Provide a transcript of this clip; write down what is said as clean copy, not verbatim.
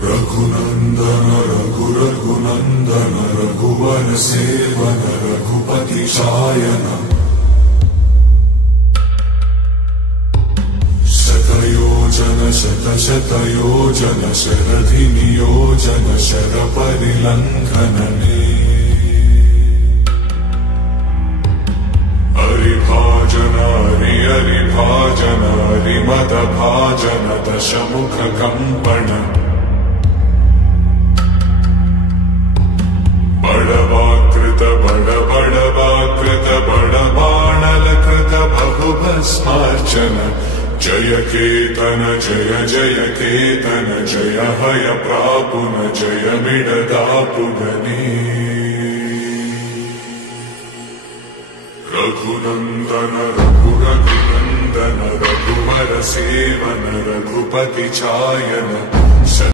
रघुनंदन रघुनंदन रघुवर सेवन रघुपति शायन शतयोजन शतशतयोजन शरधि नियोजन शरपरिलंघनने हरिभाजन हरिभाजन हरिमद भाजन दशमुख कंपन बड़वाकृत बड़बाणलकृत बहुभस्मार्चन जय केतन जय जय केतन जय हय प्रापुन जय मिडदापुगने रघुनंदन रघुनंदन रघुवर सेवन रघुपति चायन।